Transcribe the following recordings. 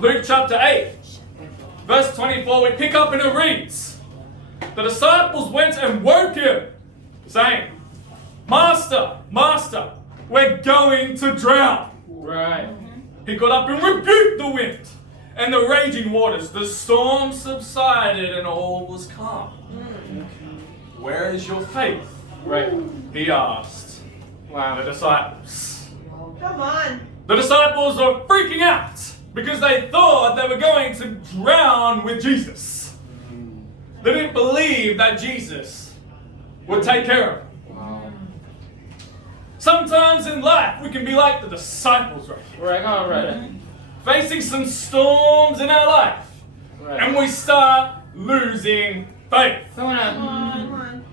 Luke chapter 8, verse 24, we pick up and it reads, the disciples went and woke him, saying, Master, Master, we're going to drown. Right. He got up and rebuked the wind and the raging waters. The storm subsided and all was calm. Where is your faith? Right. He asked Wow. the disciples. Come on. The disciples are freaking out because they thought they were going to drown with Jesus. They didn't believe that Jesus would take care of them. Wow. Sometimes in life we can be like the disciples right here, Right. All right. facing some storms in our life, Right. and we start losing faith. Come on. Come on.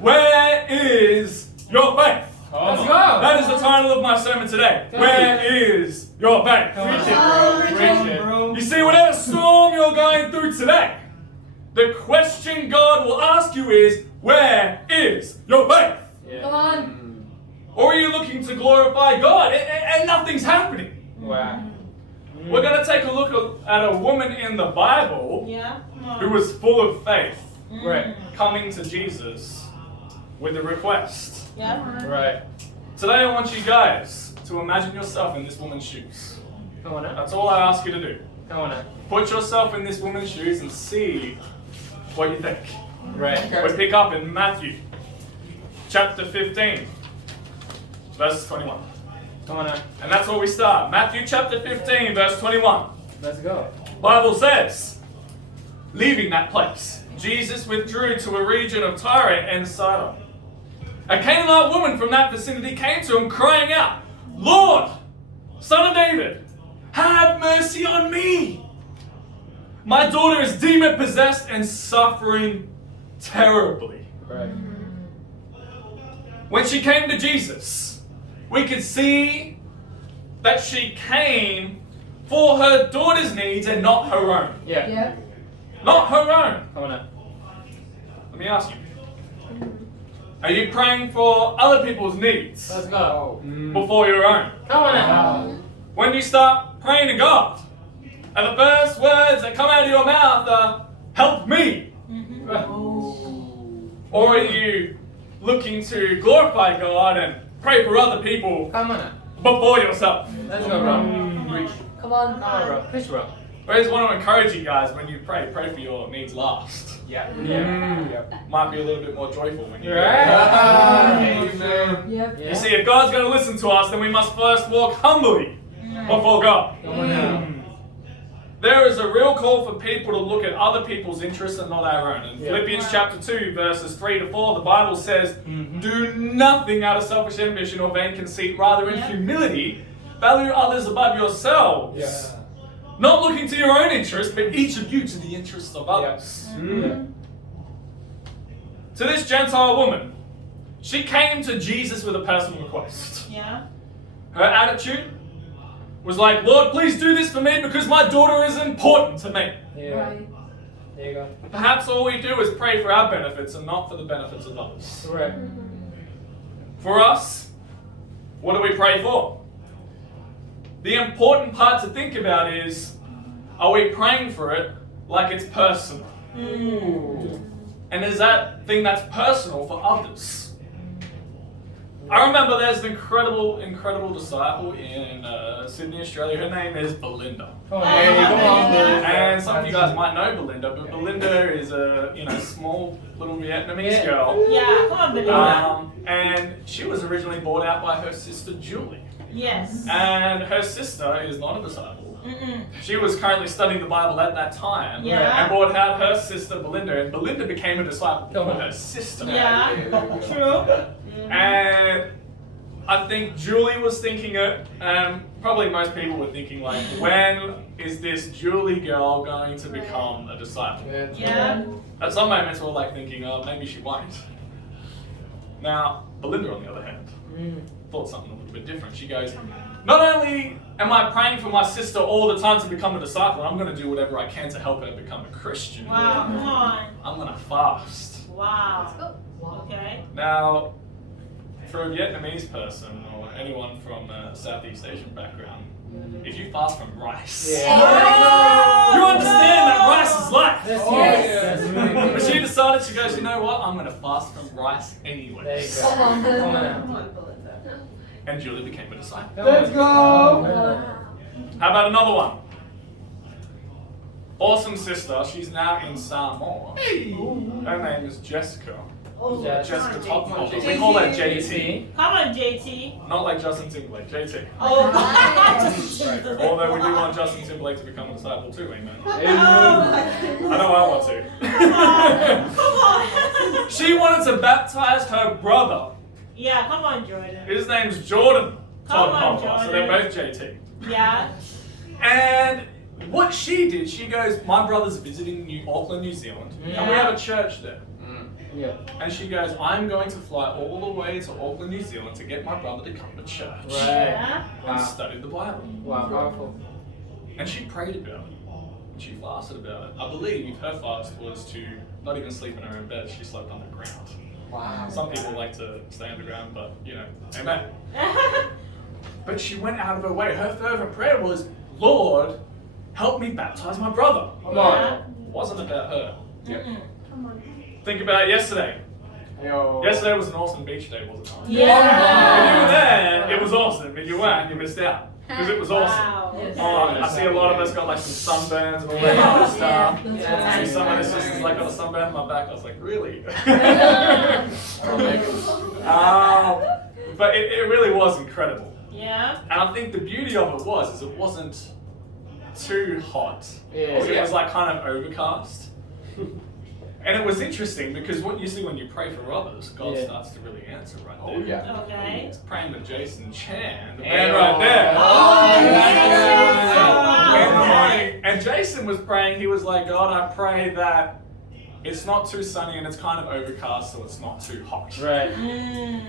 Where is your faith? Let's go. That is the title of my sermon today. Where is your faith? Preach it, Oh, bro. preach Preach it, bro. You see, whatever storm you're going through today, the question God will ask you is, where is your faith? Yeah. Come on. Or are you looking to glorify God and nothing's happening? Wow. We're going to take a look at a woman in the Bible Yeah. Come on. who was full of faith, Right. coming to Jesus with a request. Yeah. Right. Today I want you guys to imagine yourself in this woman's shoes. Come on. That's all I ask you to do. Come on. Put yourself in this woman's shoes and see what you think. Right. We pick up in Matthew chapter 15, verse 21. Come on. And that's where we start. Matthew chapter 15, verse 21. Let's go. Bible says, leaving that place, Jesus withdrew to a region of Tyre and Sidon. A Canaanite woman from that vicinity came to him crying out, Lord, Son of David, have mercy on me. My daughter is demon-possessed and suffering terribly. Right. When she came to Jesus, we could see that she came for her daughter's needs and not her own. Yeah. Yeah. Not her own. Come on. Let me ask you. Are you praying for other people's needs Let's go. before your own? Come on. When you start praying to God, and the first words that come out of your mouth are, help me. Or are you looking to glorify God and pray for other people Come on. before yourself? Let's go, bro. Preach. Come on. Come on, bro. Preach, bro. I just want to encourage you guys when you pray for your needs last. Yeah. Might be a little bit more joyful when you Right. Amen. Yep. You see, if God's going to listen to us, then we must first walk humbly before God. Come on now. There is a real call for people to look at other people's interests and not our own. In Philippians chapter 2, verses 3 to 4, the Bible says, do nothing out of selfish ambition or vain conceit, rather in humility, value others above yourselves. Yeah. Not looking to your own interest, but each of you to the interests of others. Yeah. To this Gentile woman, she came to Jesus with a personal request. Yeah. Her attitude was like, Lord, please do this for me because my daughter is important to me. Yeah. Right. There you go. Perhaps all we do is pray for our benefits and not for the benefits of others. Right. For us, what do we pray for? The important part to think about is, are we praying for it like it's personal? And is that thing that's personal for others? I remember there's an incredible disciple in Sydney, Australia. Her name is Belinda. Come on. Come on. And some of you guys might know Belinda, but Belinda is a small little Vietnamese girl. Yeah. Come on, Belinda. And she was originally bought out by her sister Julie. Yes. And her sister is not a disciple. She was currently studying the Bible at that time. Yeah. And brought out her sister Belinda, and Belinda became a disciple for her sister. Yeah. True. And I think Julie was thinking it, and probably most people were thinking like, when is this Julie girl going to become a disciple? Yeah. At some moments we're like thinking, oh, maybe she won't. Now, Belinda on the other hand, thought something a little bit different. She goes, not only am I praying for my sister all the time to become a disciple, I'm going to do whatever I can to help her become a Christian. Wow. Come on. I'm going to fast. Wow. Okay. Now, for a Vietnamese person or anyone from a Southeast Asian background, if you fast from rice, Yeah. you understand that rice is life. That's really good. But she decided, she goes, you know what, I'm going to fast from rice There you anyways. go. Come on now. And Julie became a disciple. Let's go. How about another one? Awesome sister, she's now in Samoa. Her name is Jessica. Jessica Top. We call her JT. Come on, JT. Not like Justin Timberlake, JT. Oh, Although we do want Justin Timberlake to become a disciple too, amen. oh, I know I want to. come on. She wanted to baptize her brother. Yeah, come on, Jordan. His name's Jordan. Come on, Hopper, so they're both JT. Yeah. And what she did, she goes, my brother's visiting Auckland, New Zealand, and we have a church there. Yeah. And she goes, I'm going to fly all the way to Auckland, New Zealand to get my brother to come to church Right. Yeah. and study the Bible. Wow, powerful. And she prayed about it. And she fasted about it. I believe her fast was to not even sleep in her own bed, she slept underground. Wow. Some people like to stay underground, but you know, amen. But she went out of her way. Her fervent prayer was, Lord, help me baptize my brother. Come on. It wasn't about her. Mm-mm. Think about yesterday. Yo. Yesterday was an awesome beach day, wasn't it? Yeah. If you were there, it was awesome. If you weren't, you missed out. Because it was awesome. Wow. Oh, I see a lot of us got like some sunburns and all that kind of stuff. Yeah. I see some of the sisters like got a sunburn on my back. I was like, really? But it really was incredible. Yeah. And I think the beauty of it was it wasn't too hot. Yeah. It was like kind of overcast. And it was interesting because what you see when you pray for others, God Yeah. starts to really answer right there. Oh yeah. Okay. It's praying with Jason Chan, the Hey, man right there. Oh, In the wow. morning. And Jason was praying, he was like, God, I pray that it's not too sunny and it's kind of overcast, so it's not too hot. Right. Mm.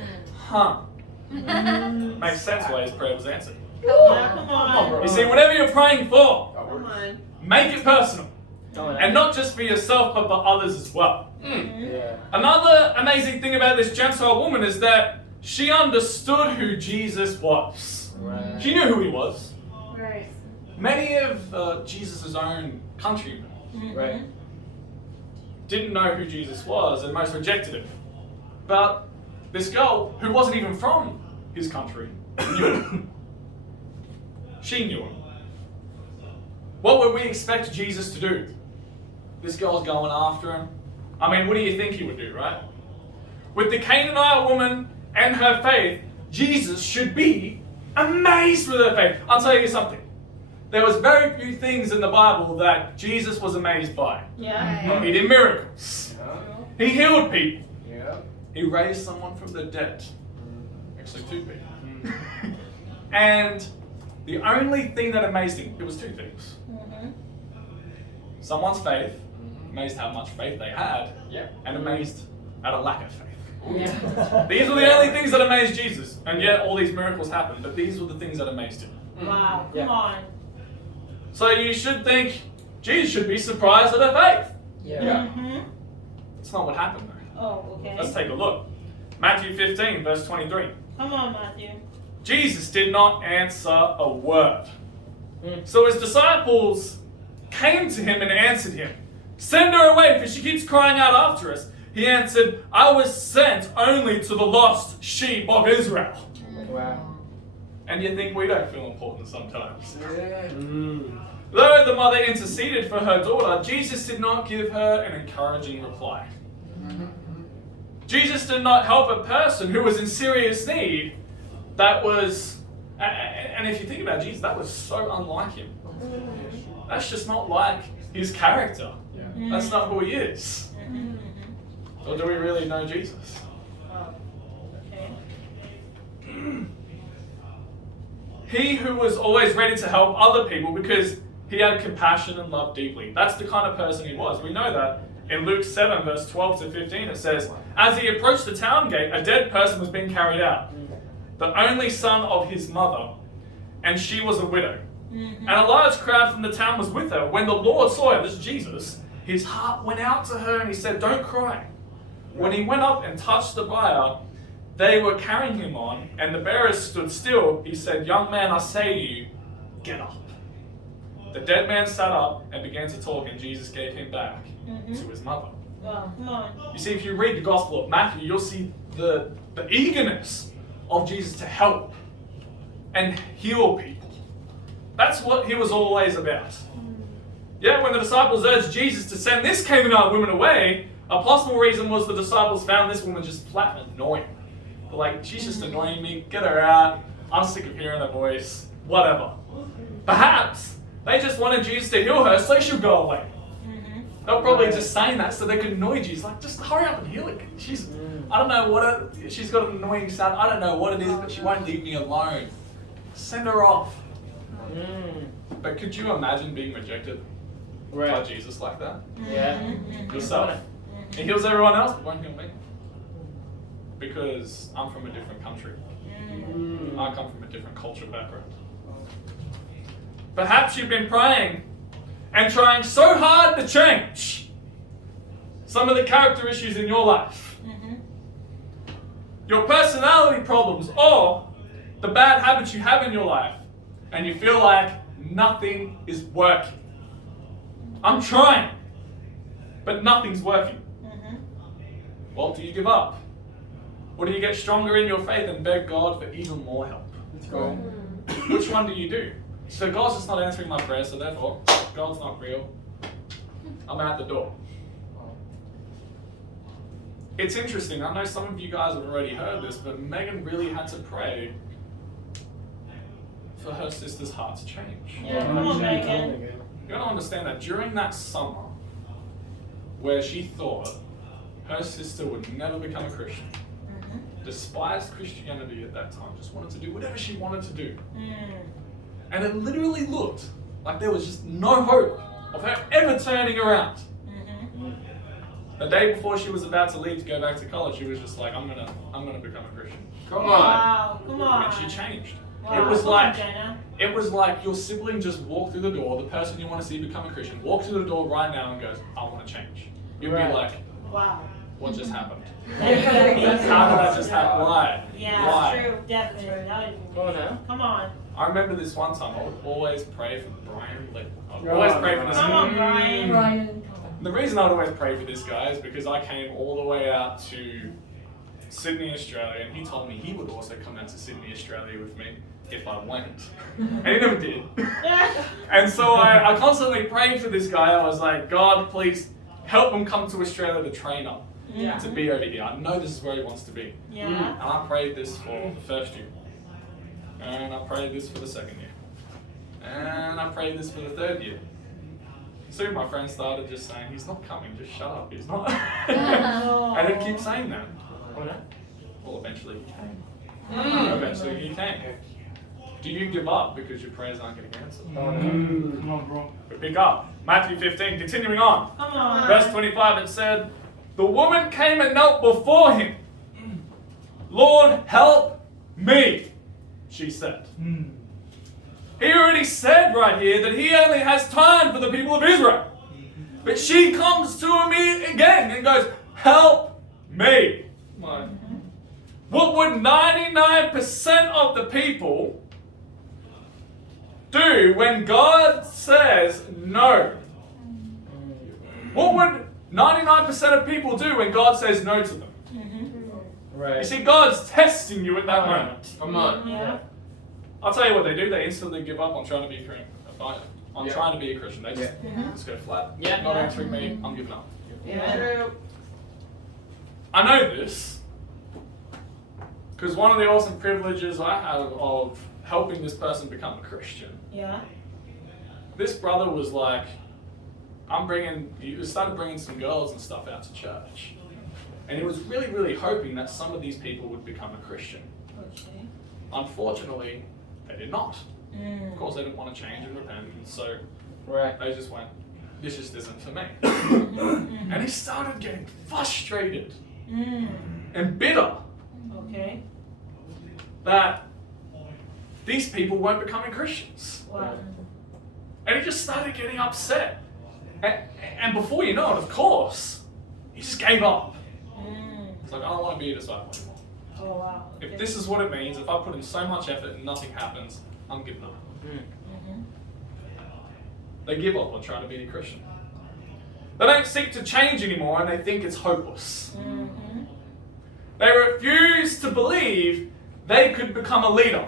Huh. Makes sense why his prayer was answered. Yeah, come on. You see, whatever you're praying for, Come on. make it personal. Come on. And not just for yourself, but for others as well. Yeah. Another amazing thing about this Gentile woman is that she understood who Jesus was. Right. She knew who he was. Right. Many of Jesus' own countrymen Right. didn't know who Jesus was and most rejected him. But this girl, who wasn't even from his country, knew him. She knew him. What would we expect Jesus to do? This girl's going after him. I mean, what do you think he would do, right? With the Canaanite woman and her faith, Jesus should be amazed with her faith. I'll tell you something. There was very few things in the Bible that Jesus was amazed by. Yeah. He did miracles. He healed people. Yeah. He raised someone from the dead. Actually, 2 people. And the only thing that amazed him, it was 2 things. Someone's faith, amazed how much faith they had, and amazed at a lack of faith. Yeah. These were the only things that amazed Jesus, and yet all these miracles happened, but these were the things that amazed him. Wow. Yeah. Come on. So you should think, Jesus should be surprised at her faith. Yeah. Mm-hmm. That's not what happened though. Oh, okay. Let's take a look. Matthew 15, verse 23. Come on, Matthew. Jesus did not answer a word. Mm. So his disciples came to him and answered him, "Send her away, for she keeps crying out after us." He answered, "I was sent only to the lost sheep of Israel." Wow. And you think we don't feel important sometimes. Mm. Though the mother interceded for her daughter, Jesus did not give her an encouraging reply. Jesus did not help a person who was in serious need. That was, and if you think about Jesus, that was so unlike him. That's just not like his character. That's not who he is. Or do we really know Jesus? Okay. He who was always ready to help other people because he had compassion and loved deeply. That's the kind of person he was. We know that. In Luke 7, verse 12 to 15, it says, "As he approached the town gate, a dead person was being carried out, the only son of his mother, and she was a widow. And a large crowd from the town was with her. When the Lord saw her," this is Jesus, "his heart went out to her and he said, 'Don't cry.' When he went up and touched the bier they were carrying him on, and the bearers stood still, he said, 'Young man, I say to you, get up. The dead man sat up and began to talk, and Jesus gave him back to his mother. Wow, come on. You see, if you read the Gospel of Matthew, you'll see the eagerness of Jesus to help and heal people. That's what he was always about. Yeah, when the disciples urged Jesus to send this Canaanite woman away, a possible reason was the disciples found this woman just flat annoying. They're like, she's just annoying me, get her out, I'm sick of hearing her voice, whatever. Perhaps they just wanted Jesus to heal her so she'll go away. They're probably just saying that so they could annoy Jesus. Like, just hurry up and heal her. I don't know what she's got an annoying sound. I don't know what it is, but she won't leave me alone. Send her off. But could you imagine being rejected by Jesus like that? Yeah. Yourself. He heals everyone else, but won't heal me. Because I'm from a different country. I come from a different cultural background. Perhaps you've been praying and trying so hard to change some of the character issues in your life. Your personality problems or the bad habits you have in your life, and you feel like nothing is working. I'm trying, but nothing's working. Well, do you give up? Or do you get stronger in your faith and beg God for even more help? Cool. Which one do you do? So God's just not answering my prayer, so therefore God's not real. I'm out the door. It's interesting, I know some of you guys have already heard this, but Megan really had to pray for her sister's heart to change. Yeah, come on, Megan. You gotta understand that during that summer, where she thought her sister would never become a Christian, despised Christianity at that time, just wanted to do whatever she wanted to do. And it literally looked like there was just no hope of her ever turning around. The day before she was about to leave to go back to college, she was just like, I'm gonna become a Christian. Come on. Wow, come on. And she changed. Wow, It was come like on, Jenna. it was like your sibling just walked through the door, the person you want to see become a Christian, walks through the door right now and goes, I want to change. You'd be like, Wow. what just happened? That is amazing. How did that just happen? Why? Yeah, Why? true, definitely. That is, Come on now. come on. I remember this one time, I would always pray for Brian. I would always pray for this Come guy. on, Brian. The reason I would always pray for this guy is because I came all the way out to Sydney, Australia, and he told me he would also come out to Sydney, Australia with me if I went. And he never did. And so I constantly prayed for this guy. I was like, God, please help him come to Australia to train up, to be over here. I know this is where he wants to be. And I prayed this for the first year. And I prayed this for the second year. And I prayed this for the third year. Soon my friends started just saying, he's not coming, just shut up, he's not. And it keeps saying that. Well, eventually he came. Eventually he came. Do you give up because your prayers aren't getting answered? Come on, bro. But pick up. Matthew 15, continuing on. Come on. Verse 25, it said, the woman came and knelt before him. Lord, help me, she said. He already said right here that he only has time for the people of Israel. But she comes to me again and goes, help me. What would 99% of the people do when God says no? What would 99% of people do when God says no to them? You see, God's testing you at that moment. Come on. Yeah. I'll tell you what they do. They instantly give up on trying to be a Christian. I'm trying to be a Christian. They just go flat. Yeah. Not answering me. I'm giving up. Yeah. True. I know this because one of the awesome privileges I have of helping this person become a Christian. Yeah. This brother was like, he started bringing some girls and stuff out to church. And he was really, really hoping that some of these people would become a Christian. Okay. Unfortunately, they did not. Of course, they didn't want to change and repent, and so they just went, this just isn't for me. And he started getting frustrated and bitter Okay. that these people weren't becoming Christians. Wow. And he just started getting upset. And before you know it, of course, he just gave up. It's like, I don't want to be a disciple anymore. Oh, wow. If this is what it means, if I put in so much effort and nothing happens, I'm giving up. They give up on trying to be a Christian. They don't seek to change anymore and they think it's hopeless. They refuse to believe they could become a leader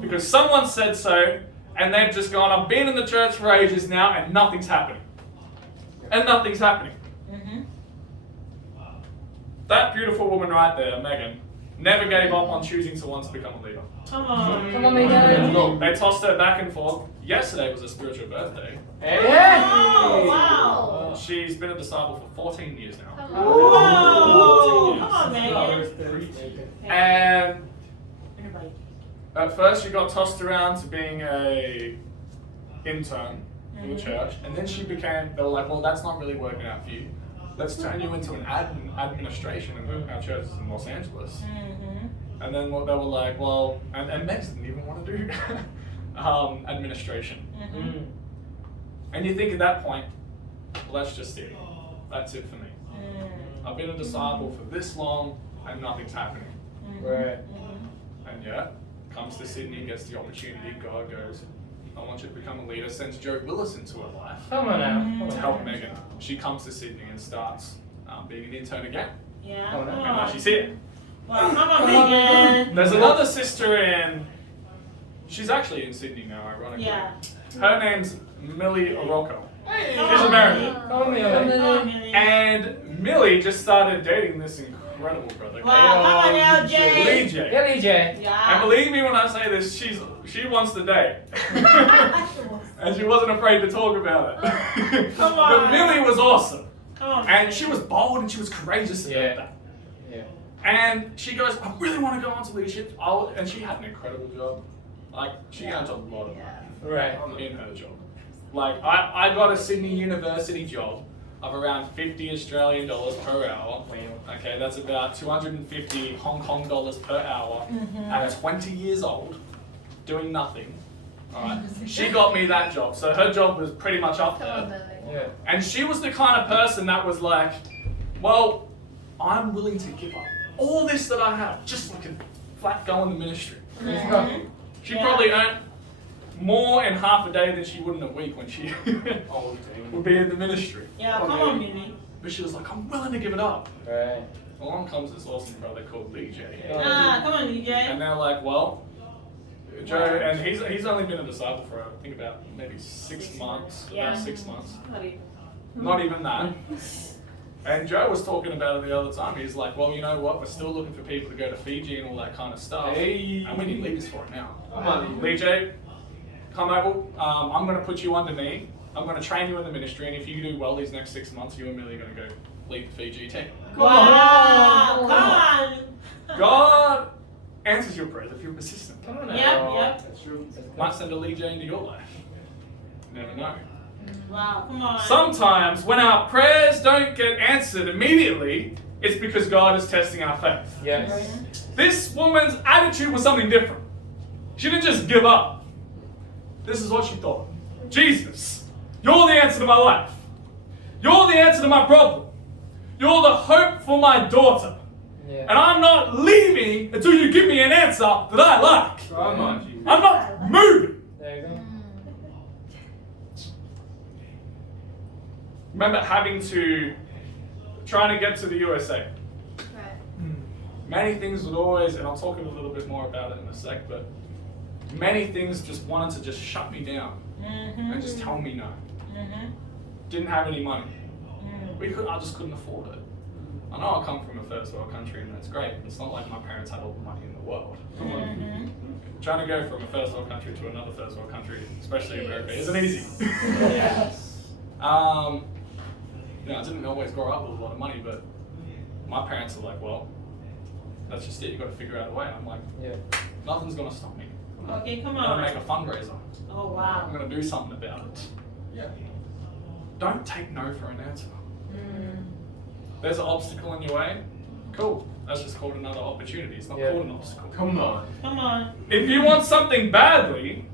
because someone said so and they've just gone, I've been in the church for ages now and nothing's happening. And nothing's happening. That beautiful woman right there, Megan, never gave up on choosing to want to become a leader. Come on. Come on, Megan. They tossed her back and forth. Yesterday was her spiritual birthday. Oh, wow. She's been a disciple for 14 years now. Whoa. Come on, Megan. And Everybody. at first she got tossed around to being a intern in the church, and then they were like, well, that's not really working out for you. Let's turn you into an administration in our churches in Los Angeles. And then they were like, well, and Megs didn't even want to do administration. And you think at that point, well, that's just it. That's it for me. I've been a disciple for this long and nothing's happening. Right. And yet, comes to Sydney, gets the opportunity, God goes, I want you to become a leader, sends Joe Willis into her life Come on now. to help Megan. She comes to Sydney and starts being an intern again. Yeah. Oh, no. Come And now on. she's here. Wow, come on, Megan. There's another sister she's actually in Sydney now, ironically. Yeah. Her name's Millie Orocco. Hey. She's American. Come on, Come Megan. on, Millie. And Millie just started dating this incredible brother. Wow, come on now, Jay. Lee J. Yeah, DJ. And Yeah. believe me when I say this, she wants to date. And she wasn't afraid to talk about it. Come on. But Millie was awesome. Come on. And she was bold and she was courageous about Yeah. that. Yeah. And she goes, I really want to go into leadership. And she had an incredible job. Like, she earned a lot of money Right. in her job. Like, I got a Sydney University job of around 50 Australian dollars per hour. Okay, that's about 250 Hong Kong dollars per hour at 20 years old, doing nothing. Alright, she got me that job, so her job was pretty much up there. Yeah. And she was the kind of person that was like, well, I'm willing to give up all this that I have just so I can flat go in the ministry. She probably earned more in half a day than she would in a week when she would be in the ministry. Yeah, come on, Millie. But she was like, I'm willing to give it up. Right. Along comes this awesome brother called Lee J. Come on, And DJ. they're like, well, Joe, and he's only been a disciple for, I think, about maybe 6 months. Yeah. About 6 months. Mm-hmm. Not even that. And Joe was talking about it the other time. He's like, well, you know what? We're still looking for people to go to Fiji and all that kind of stuff. Hey. And we need leaders for it now. Come on. Lee J, come over. I'm going to put you under me. I'm going to train you in the ministry. And if you do well these next 6 months, you and Millie are going to go lead the Fiji team. Wow, come on. God answers your prayers if you're persistent. Come on now. Yep. That's true. That's good. Might send a Lee J into your life. You never know. Wow, come on. Sometimes when our prayers don't get answered immediately, it's because God is testing our faith. Yes. This woman's attitude was something different. She didn't just give up. This is what she thought. Jesus, you're the answer to my life. You're the answer to my problem. You're the hope for my daughter. Yeah. And I'm not leaving until you give me an answer that I like. Come on, Jesus. I'm not moving. There you go. Remember trying to get to the USA. Many things would always, and I'll talk a little bit more about it in a sec, but many things just wanted to just shut me down and just tell me no. Didn't have any money. I just couldn't afford it. I know I come from a first world country and that's great, but it's not like my parents had all the money in the world. Trying to go from a first world country to another first world country, especially America, isn't easy. Yes. I didn't always grow up with a lot of money, but my parents are like, well, that's just it, you've got to figure out a way. And I'm like, Yeah. nothing's going to stop me. Okay, come I'm going to on. make a fundraiser. Oh, I'm wow. going to do something about it. Yeah. Don't take no for an answer. There's an obstacle in your way. Cool. That's just called another opportunity. It's not Yeah. called an obstacle. Come on. Come on. If you want something badly,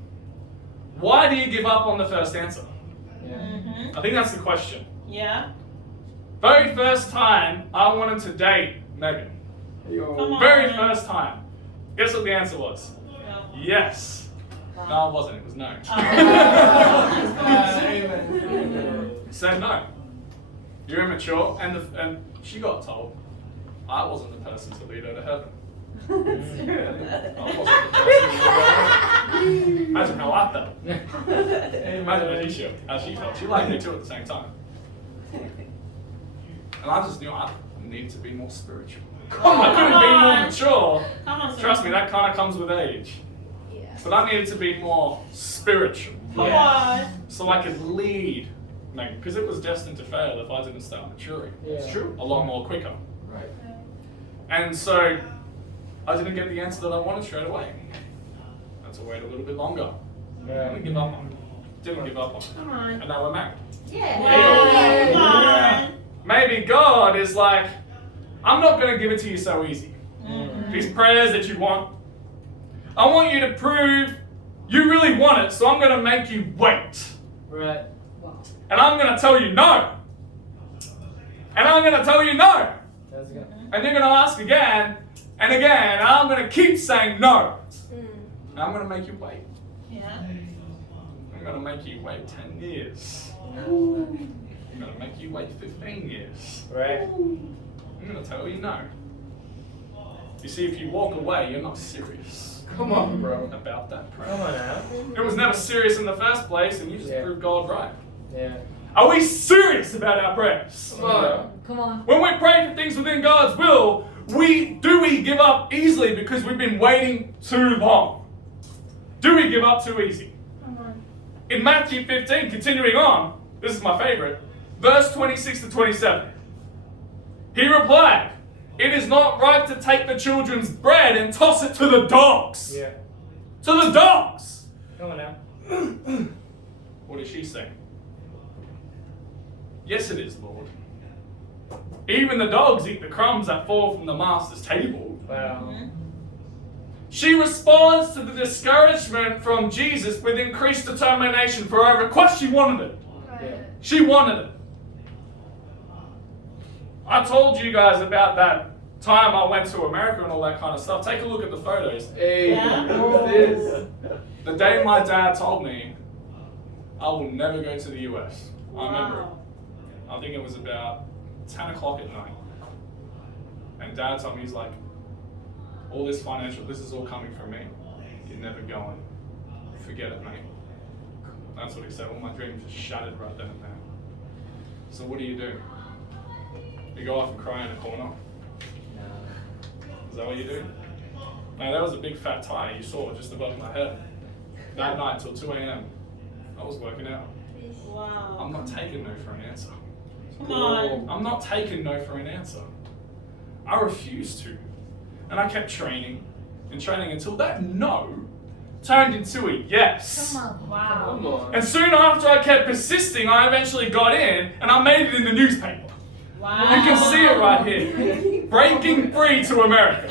why do you give up on the first answer? Yeah. I think that's the question. Yeah. Very first time I wanted to date Megan. Come on. Very first time. Guess what the answer was? Yeah. Yes. No, it wasn't. It was no. Amen. Said no. You're immature, and she got told, I wasn't the person to lead her to heaven. I wasn't the person to lead her to heaven. Imagine how I felt. Imagine how she felt. She liked me too at the same time. And I just knew I needed to be more spiritual. I couldn't be more mature. Come on, Trust me, that kind of comes with age. Yeah. But I needed to be more spiritual. Come on. So I could lead, because it was destined to fail if I didn't start maturing. It's true. A lot more quicker. Right. And so I didn't get the answer that I wanted straight away. I had to wait a little bit longer. Yeah. Didn't give up on it. Didn't give up on it. Come on. And now we're married. Yeah. Wow, come on. Maybe God is like, I'm not going to give it to you so easy. These prayers that you want, I want you to prove you really want it, so I'm going to make you wait. Right. Wow. And I'm going to tell you no. And I'm going to tell you no. That's good. And you're going to ask again and again, and I'm going to keep saying no. And I'm going to make you wait. Yeah. I'm going to make you wait 10 years. I'm going to make you wait 15 years. Right. I'm going to tell you no. You see, if you walk away, you're not serious Come on, bro. about that prayer. Come on now. It was never serious in the first place, and you just Yeah. proved God right. Yeah. Are we serious about our prayers? Come on. Come on. When we pray for things within God's will, we give up easily because we've been waiting too long? Do we give up too easy? Come on. In Matthew 15, continuing on, this is my favorite, verse 26 to 27. He replied, "It is not right to take the children's bread and toss it to the dogs." Yeah. To the dogs! Come on now. What does she say? Yes, it is, Lord. Even the dogs eat the crumbs that fall from the master's table. Wow. She responds to the discouragement from Jesus with increased determination for her request. She wanted it. Yeah. She wanted it. I told you guys about that time I went to America and all that kind of stuff. Take a look at the photos. Hey. Yeah. This. The day my dad told me I will never go to the US, I remember it. I think it was about 10 o'clock at night. And Dad told me, he's like, all this financial, this is all coming from me. You're never going. Forget it, mate. That's what he said. All my dreams just shattered right then and there. So what do? You go off and cry in a corner? Is that what you do? No, that was a big fat tire you saw just above my head. That night till 2 a.m. I was working out. Wow. I'm not taking no for an answer. Come on. I'm not taking no for an answer. I refused to. And I kept training and training until that no turned into a yes. Come on. Wow. Come on. And soon after I kept persisting, I eventually got in and I made it in the newspaper. Wow. You can see it right here. Breaking free to America.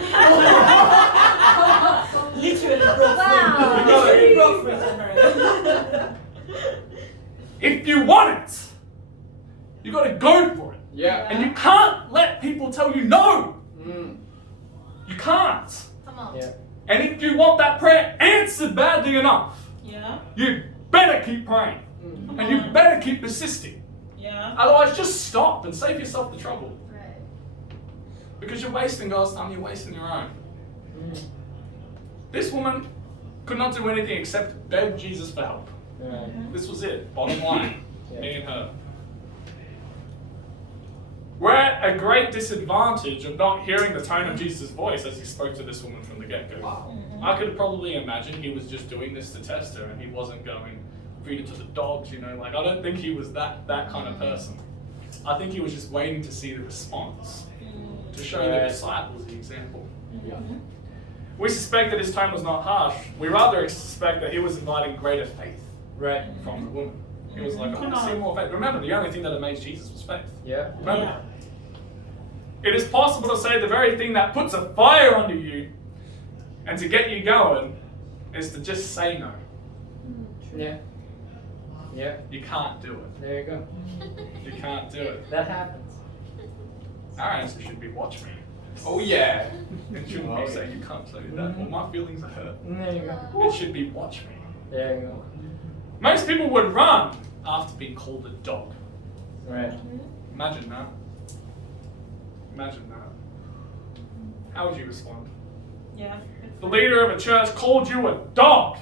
Literally broke Wow. free. Literally broke free to America. If you want it, you got to go for it. Yeah. And you can't let people tell you no. Mm. You can't. Come on. Yeah. And if you want that prayer answered badly enough, Yeah. you better keep praying. Mm. And you better keep persisting. Yeah. Otherwise, just stop and save yourself the trouble. Right. Because you're wasting God's time, you're wasting your own. Mm. This woman could not do anything except beg Jesus for help. Right. This was it, bottom line, Yeah. me and her. We're at a great disadvantage of not hearing the tone of Jesus' voice as he spoke to this woman from the get-go. Wow. I could probably imagine he was just doing this to test her and he wasn't going, feed it to the dogs, like I don't think he was that kind of person. I think he was just waiting to see the response, to show the Right. disciples the example. Yeah. We suspect that his tone was not harsh. We rather suspect that he was inviting greater faith Right. from the woman. He was like, I want to Come see on. more faith. Remember, the only thing that amazed Jesus was faith. Yeah. Remember Yeah. that. It is possible to say the very thing that puts a fire under you and to get you going is to just say no. Yeah. Yeah. You can't do it. There you go. You can't do it. That happens. Our answer should be watch me. Oh yeah. It shouldn't be say you can't say that. Well, my feelings are hurt. There you go. It should be watch me. There you go. Most people would run after being called a dog. Right. Imagine that. Imagine that. How would you respond? Yeah. If the leader of a church called you a dog,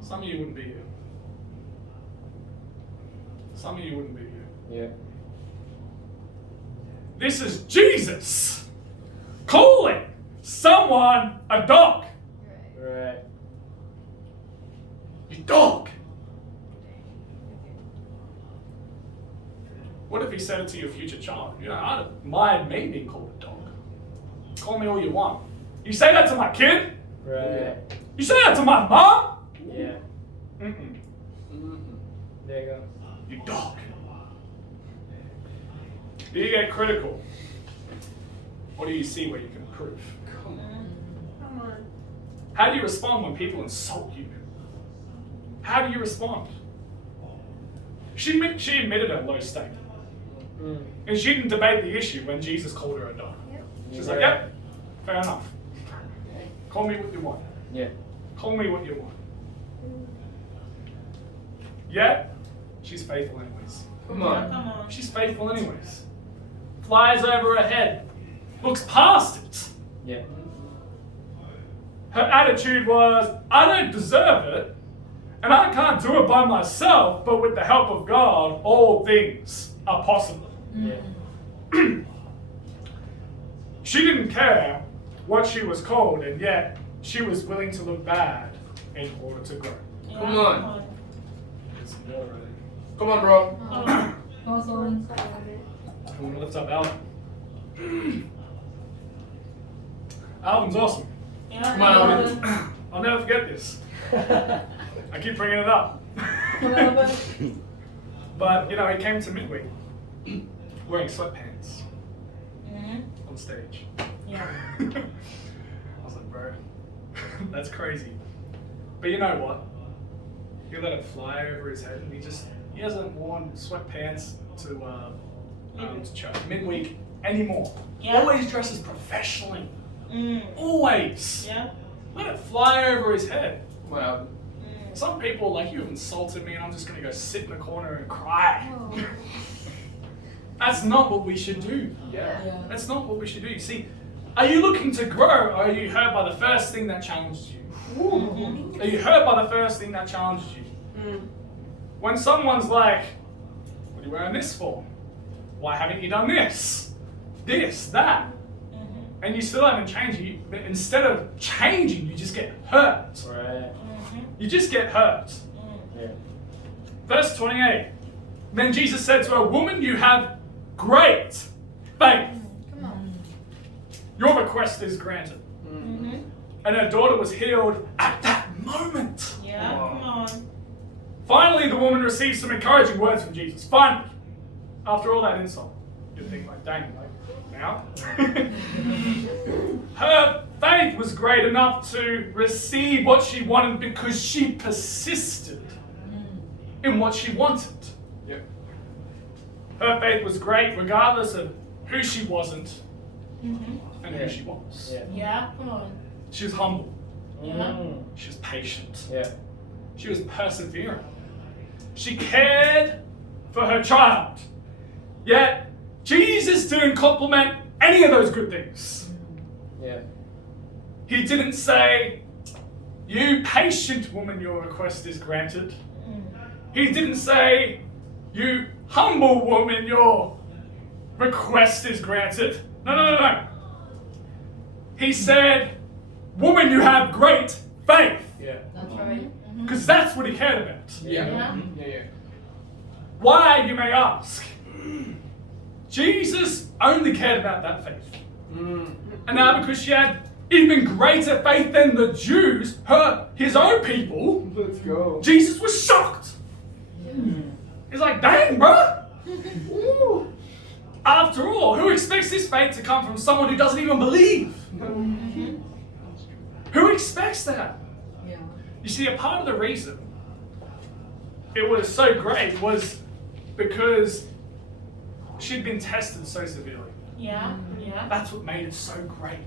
some of you wouldn't be here. Some of you wouldn't be here. Yeah. This is Jesus calling someone a dog. Right. You dog. What if he said it to your future child? You know, I don't mind me being called a dog. Call me all you want. You say that to my kid? Right. You say that to my mom? Yeah. Mm-mm. There you go. You dog. Do you get critical? Or do you see where you can improve? Come on. How do you respond when people insult you? How do you respond? She admitted her low state. And she didn't debate the issue when Jesus called her a dog. She's like, yep, fair enough. Call me what you want. Yeah. Call me what you want. Yet, she's faithful anyways. Come Yeah, on. come on. She's faithful anyways. Flies over her head. Looks past it. Yeah. Her attitude was, I don't deserve it, and I can't do it by myself, but with the help of God, all things are possible. Yeah. She didn't care what she was called, and yet she was willing to look bad in order to grow. Yeah, Come on. It's more really. Come on, bro. Awesome. I want to lift up Alden. Alden's awesome. Yeah. Come on, Alden. I'll never forget this. I keep bringing it up. But, you know, he came to midweek wearing sweatpants on stage. Yeah. I was like, bro, that's crazy. But you know what? He let it fly over his head, and he hasn't worn sweatpants to church midweek anymore. Yeah. Always dresses professionally. Mm. Always. Yeah. Let it fly over his head. Come on, Alden. Some people like, you have insulted me, and I'm just gonna go sit in the corner and cry. That's not what we should do. Yeah. That's not what we should do. You see, are you looking to grow, or are you hurt by the first thing that challenged you? Are you hurt by the first thing that challenged you? When someone's like, what are you wearing this for? Why haven't you done this? This, that. And you still haven't changed. But instead of changing, you just get hurt. Right. You just get hurt. Yeah. Verse 28. Then Jesus said to her, woman, you have great faith. Your request is granted. And her daughter was healed at that moment. Yeah. Come on. Finally, the woman received some encouraging words from Jesus. Finally. After all that insult. You'd think like, dang, like, now? Her faith was great enough to receive what she wanted because she persisted in what she wanted. Yep. Her faith was great regardless of who she wasn't and who she was. Yeah. Yeah. Come on. She was humble. Mm. She was patient. Yeah. She was persevering. She cared for her child. Yet, Jesus didn't compliment any of those good things. Yeah. He didn't say, you patient woman, your request is granted. He didn't say, you humble woman, your request is granted. No. He said, woman, you have great faith. Yeah. That's right. Because that's what he cared about. Yeah. Yeah. Yeah. Why, you may ask? Jesus only cared about that faith. And now because she had even greater faith than the Jews, his own people, Let's go. Jesus was shocked. He's like, dang, bro. After all, who expects this faith to come from someone who doesn't even believe? Who expects that? Yeah. You see, a part of the reason it was so great was because she'd been tested so severely. Yeah. Yeah. That's what made it so great.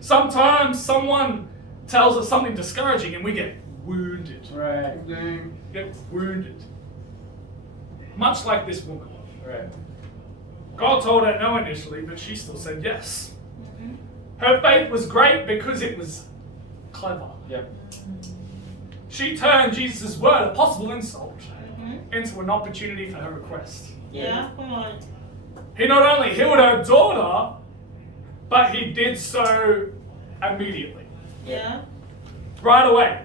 Sometimes someone tells us something discouraging and we get wounded. Right. Dang. Get wounded. Much like this woman. Right. God told her no initially, but she still said yes. Her faith was great because it was clever. Yep. She turned Jesus' word, a possible insult, into an opportunity for her request. Yeah, come on. He not only healed her daughter, but he did so immediately. Yeah. Right away.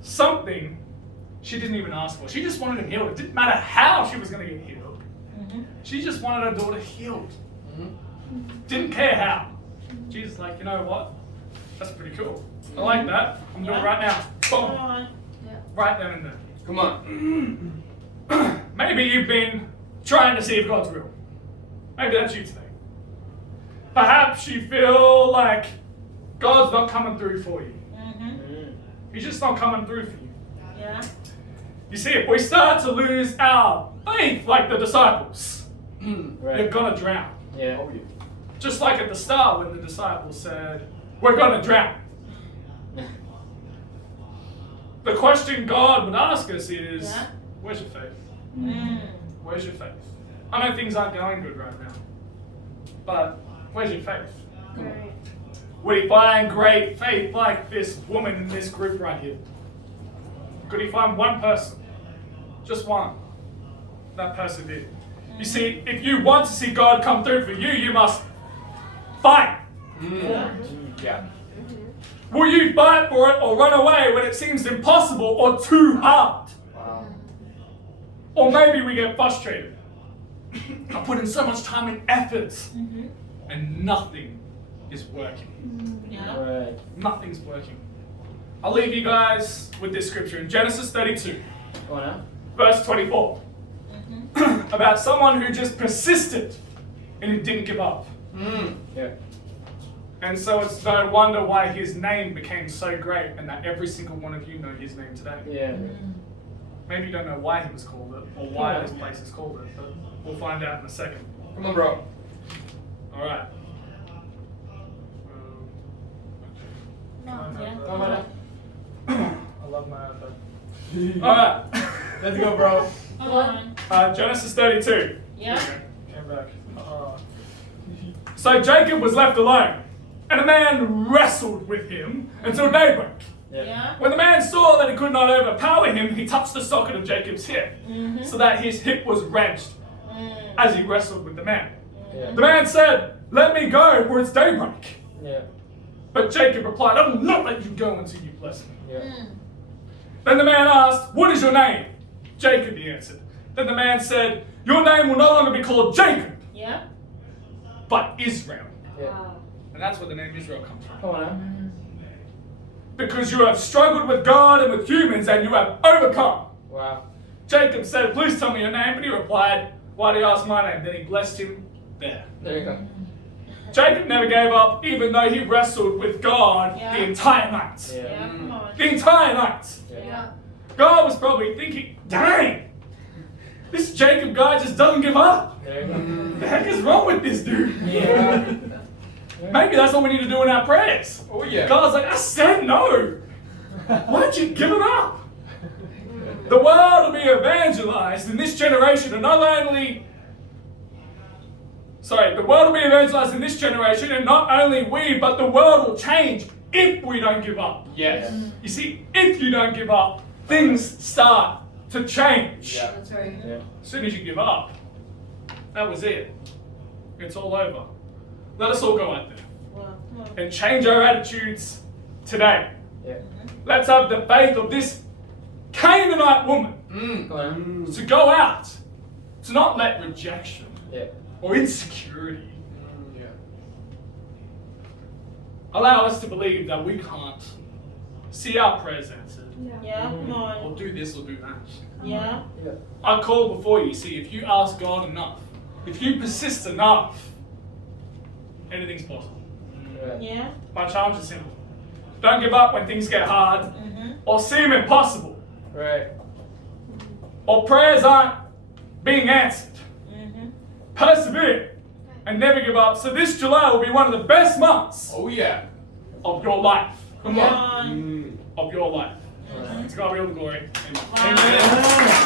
Something she didn't even ask for. She just wanted him healed. It didn't matter how she was going to get healed. She just wanted her daughter healed. Didn't care how. Jesus like, you know what? That's pretty cool. I like that. I'm doing it right now. Come Boom. on. Right then and there. Come on. Maybe you've been trying to see if God's real. Maybe that's you today. Perhaps you feel like God's not coming through for you. He's just not coming through for you. Yeah. You see, if we start to lose our faith like the disciples, you're Right. gonna drown. Yeah. Oh, yeah. Just like at the start when the disciples said, we're gonna drown. The question God would ask us is, Yeah. where's your faith? Mm. Where's your faith? I know things aren't going good right now, but where's your faith? Great. Would he find great faith like this woman in this group right here? Could he find one person? Just one. That person did. You see, if you want to see God come through for you, you must fight. Yeah. Yeah. Will you fight for it or run away when it seems impossible or too hard? Wow. Or maybe we get frustrated. I put in so much time and effort and nothing is working. Yeah. Right. Nothing's working. I'll leave you guys with this scripture in Genesis 32, Go on now. verse 24. About someone who just persisted and who didn't give up. Yeah. And so it's no wonder why his name became so great and that every single one of you know his name today. Yeah. Maybe you don't know why he was called it or why this place is called it, but we'll find out in a second. Come on, bro. All right. Yeah. Go on now. I love my iPad. All right. Let's go, bro. Come on. Genesis 32. Yeah. Came back. So Jacob was left alone, and a man wrestled with him until daybreak. Yeah. When the man saw that he could not overpower him, he touched the socket of Jacob's hip, so that his hip was wrenched as he wrestled with the man. Yeah. The man said, "Let me go, for it's daybreak." Yeah. But Jacob replied, "I will not let you go until you bless me." Yeah. Then the man asked, "What is your name?" Jacob, he answered. Then the man said, "Your name will no longer be called Jacob, Yeah. but Israel." Yeah. And that's where the name Israel comes from. Come on now. Because you have struggled with God and with humans and you have overcome. Wow. Jacob said, "Please tell me your name." But he replied, "Why do you ask my name?" Then he blessed him there. There you go. Jacob never gave up, even though he wrestled with God Yeah. the entire night. Yeah. Yeah. Come on. The entire night. Yeah. God was probably thinking, "Dang, this Jacob guy just doesn't give up. There you go. What the heck is wrong with this dude?" Yeah. Maybe that's what we need to do in our prayers. Oh, yeah. God's like, "I said no. Why'd you give it up?" The world will be evangelized in this generation, and not only... Sorry, the world will be evangelized in this generation, and not only we, but the world will change if we don't give up. Yes. You see, if you don't give up, things start to change. Yeah. That's right. Yeah. As soon as you give up, that was it. It's all over. Let us all go out there Well, come on. and change our attitudes today. Yeah. Let's have the faith of this Canaanite woman Go on now. to go out, to not let rejection Yeah. or insecurity Yeah. allow us to believe that we can't see our prayers answered, Yeah. Come or on. do this or do that. Yeah. Yeah. I call before you. See, if you ask God enough, if you persist enough, anything's possible. Right. Yeah. My challenge is simple. Don't give up when things get hard Mhm. or seem impossible, Right. or prayers aren't being answered. Mhm. Persevere and never give up. So this July will be one of the best months Oh, yeah. of your life. Come on. of your life. Mhm. To God be all the glory. Amen. Wow. Amen.